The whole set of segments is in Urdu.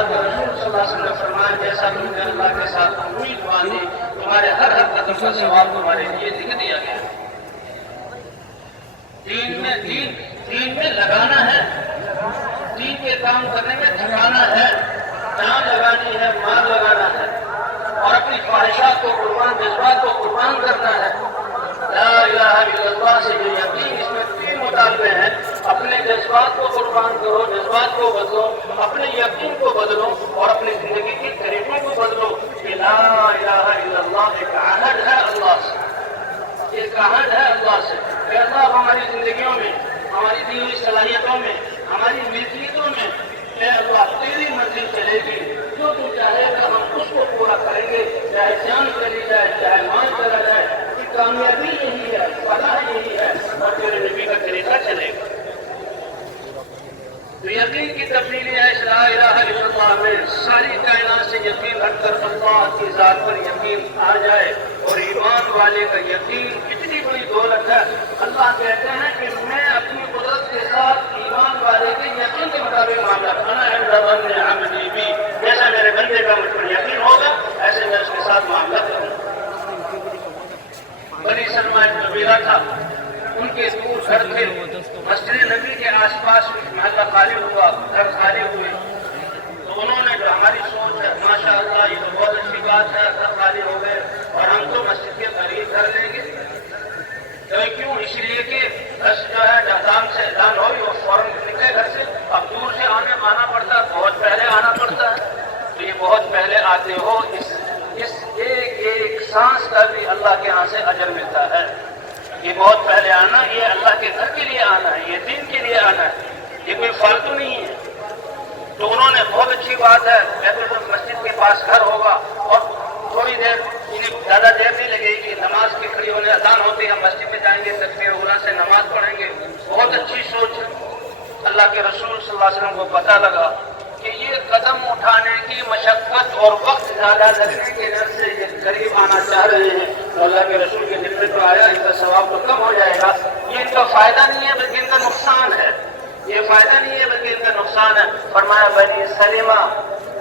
اللہ کے رسول صلی اللہ علیہ وسلم نے فرمایا جیسا تم نے اللہ کے ساتھ امید باندھی تمہارے ہر قدم کا ثواب تمہارے لیے لکھ دیا گیا۔ دین میں لگانا ہے، دین کے کام کرنے میں تھکانا ہے، جان لگانی ہے، مال لگانا ہے، اور اپنی خواہشات کو قربان، جذبات کو قربان کرنا ہے۔ لا الہ الا اللہ سے جو یقین، اس میں 3 مطالبے ہیں۔ اپنے جذبات کو قربان کرو، جذبات کو بدلو، اپنے یقین کو بدلو اور اپنی زندگی کے طریقوں کو بدلو کہ لا الہ الا اللہ ایک عہد ہے اللہ سے، ایک عہد ہے اللہ سے کہ اللہ ہماری زندگیوں میں، ہماری دی ہوئی صلاحیتوں میں، ہماری ملکیتوں میں اے اللہ تیری مرضی چلے گی، جو تو چاہے گا ہم اس کو پورا کریں گے، چاہے جان چلی جائے، چاہے مال چلا جائے، کامیابی یہی ہے، فلاح یہی ہے اور تیرے نبی کا طریقہ چلے گا۔ تو یقین کی تبدیلی ہے اس لا الہ الا اللہ میں، ساری کائنات سے یقین رکھ کر اللہ کی ذات پر یقین آ جائے، اور ایمان والے کا یقین کتنی بڑی دولت ہے۔ اللہ کہتے ہیں کہ میں اپنی قدرت کے ساتھ ایمان والے کے یقین کے مطابق معاملہ کرنا ہے، جیسا میرے بندے کا مجھ پر یقین ہوگا ایسے میں اس کے ساتھ معاملہ کروں۔ بنی سلمہ ایک قبیلہ تھا، ان کے دور گھر تھے، مسجد نبی کے آس پاس محلہ خالی ہوا، گھر خالی ہوئے، تو انہوں نے جو ہماری سوچ ہے ماشاء اللہ یہ تو بہت اچھی بات ہے، گھر خالی ہو گئے اور ہم تو مسجد کے قریب گھر لیں گے۔ کیوں؟ اس لیے کہ بس جو ہے جہدام سے اعلان ہوئی وہ فوراً نکلے گھر سے، اب دور سے آنا پڑتا ہے، بہت پہلے آنا پڑتا ہے، تو یہ بہت پہلے آتے ہو، اس ایک سانس کا بھی اللہ کے ہاں سے اجر ملتا ہے۔ یہ بہت پہلے آنا، یہ اللہ کے گھر کے لیے آنا ہے، یہ دین کے لیے آنا ہے، یہ کوئی فالتو نہیں ہے۔ تو انہوں نے بہت اچھی بات ہے، کہتے تو مسجد کے پاس گھر ہوگا اور تھوڑی دیر، زیادہ دیر نہیں لگے گی، نماز کی کھڑی ہونے اذان ہوتی ہے، ہم مسجد میں جائیں گے، تکبیر اولیٰ سے نماز پڑھیں گے۔ بہت اچھی سوچ ہے۔ اللہ کے رسول صلی اللہ علیہ وسلم کو پتہ لگا کہ یہ قدم اٹھانے کی مشقت اور وقت زیادہ لگنے کے ڈر سے یہ قریب آنا چاہ رہے ہیں، تو اللہ کے رسول کے دل میں تو آیا ان کا ثواب تو کم ہو جائے گا، یہ ان کا فائدہ نہیں ہے بلکہ ان کا نقصان ہے، یہ فائدہ نہیں ہے بلکہ ان کا نقصان ہے۔ فرمایا بنی سلمہ،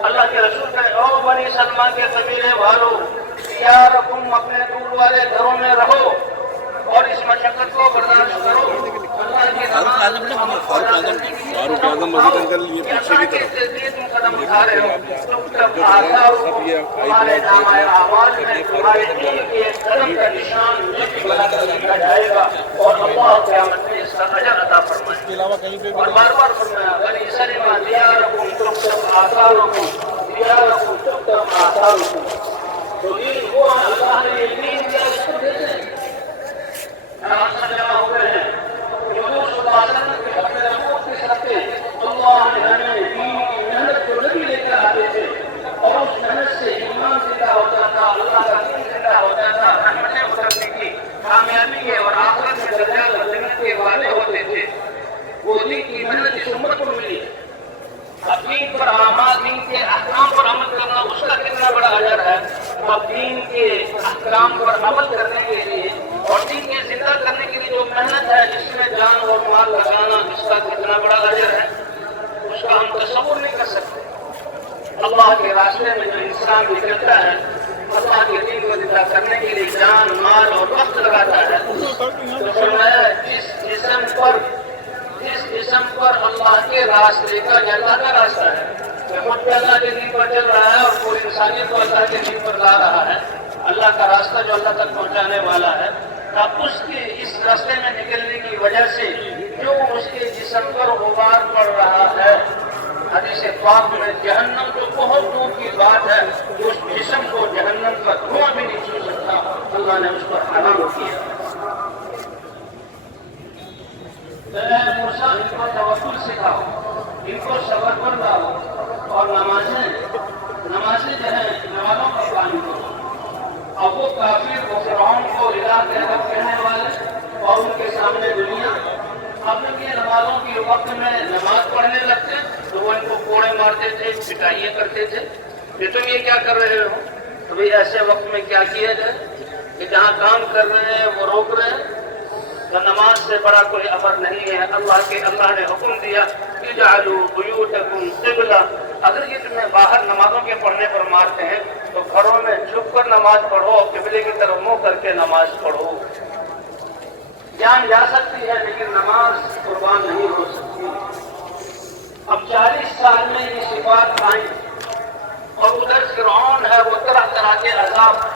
اللہ کے رسول کہ او بنی سلمہ کے قبیلے والو، یارکم اپنے دور والے گھروں میں رہو اور اس مشقت کو برداشت کرو، اللہ کی فاروق اعظم مزید انکل یہ پیچھے کی طرف تم قدم اٹھا رہے ہو، تم آثار تمہارے نام اعمال میں تمہارے دین کے قدم کا نشان لکھا جائے گا اور اللہ قیامت میں اس کا اجر عطا فرمائے۔ اور بار بار فرمایا بنی سلمہ دیارکم تکتب آثارکم، دیارکم تکتب آثارکم، تو دین وہ اللہ نے دین دیا اس کو دیتے ہیں۔ جمع ہو گئے ہیں حضور صلی اللہ علیہ وسلم کے اپنے رسول کے ساتھ اللہ نے ہمیں دین کی محنت جو نبی لے کر آتے تھے اور اس محنت سے ایمان زندہ ہوتا تھا، اللہ کا دین زندہ ہوتا تھا، رحمتیں اترتی تھی، کامیابی کے اور آخرت میں درجات اور جنت کے وعدے ہوتے تھے، وہ دین کی محنت اس امت کو ملی۔ اب دین پر عمل، دین کے احکام پر عمل کرنا اس کا کتنا بڑا اجر ہے، اب دین کے احکام پر عمل کرنے کے لیے اور دین کے زندہ کرنے کے لیے جو محنت ہے جس میں جان اور مال لگانا، اس کا کتنا بڑا اجر ہے، اس کا ہم تصور نہیں کر سکتے۔ اللہ کے راستے میں جو انسان نکلتا ہے، اللہ کے دین کو زندہ کرنے کے لیے جان، مال اور وقت لگاتا ہے، تو فرمایا جس جسم پر اللہ کے راستے کا، یہ اللہ کا راستہ ہے، خود پہ اللہ کے دین پر چل رہا ہے اور پوری انسانیت کو اللہ کے دین پر لا رہا ہے، اللہ کا راستہ جو اللہ تک پہنچانے والا ہے، اب اس کے اس راستے میں نکلنے کی وجہ سے جو اس کے جسم پر غبار پڑ رہا ہے، حدیث پاک میں جہنم تو بہت دور کی بات ہے، اس جسم کو جہنم کا دھواں بھی نہیں چھو سکتا، اللہ نے اس پر حرام کیا۔ ان کو توکل سکھاؤ، ان کو صبر پر لاؤ اور نمازیں جو ہیں نمازوں کا پابند کرو۔ اب وہ کافر وہ فرعون کو الہ کے رب کہنے والے اور ان کے سامنے دنیا، اب جب یہ نمازوں کے وقت میں نماز پڑھنے لگتے تو وہ ان کو کوڑے مارتے تھے، پٹائیاں کرتے تھے کہ تم یہ کیا کر رہے ہو۔ تو بھائی ایسے وقت میں کیا کیا جائے کہ جہاں کام کر رہے ہیں وہ روک رہے ہیں، تو نماز سے بڑا کوئی امر نہیں ہے. اللہ نے حکم دیا اجعلوا بیوتکم قبلہ. اگر یہ تمہیں باہر نمازوں کے پڑھنے پر مارتے ہیں تو گھروں میں چھپ کر نماز پڑھو اور قبلے کی طرف منہ کر کے نماز پڑھو. جان جا سکتی ہے لیکن نماز قربان نہیں ہو سکتی. اب 40 سال میں یہ صفات آئیں اور ادھر فرعون ہے وہ طرح طرح کے عذاب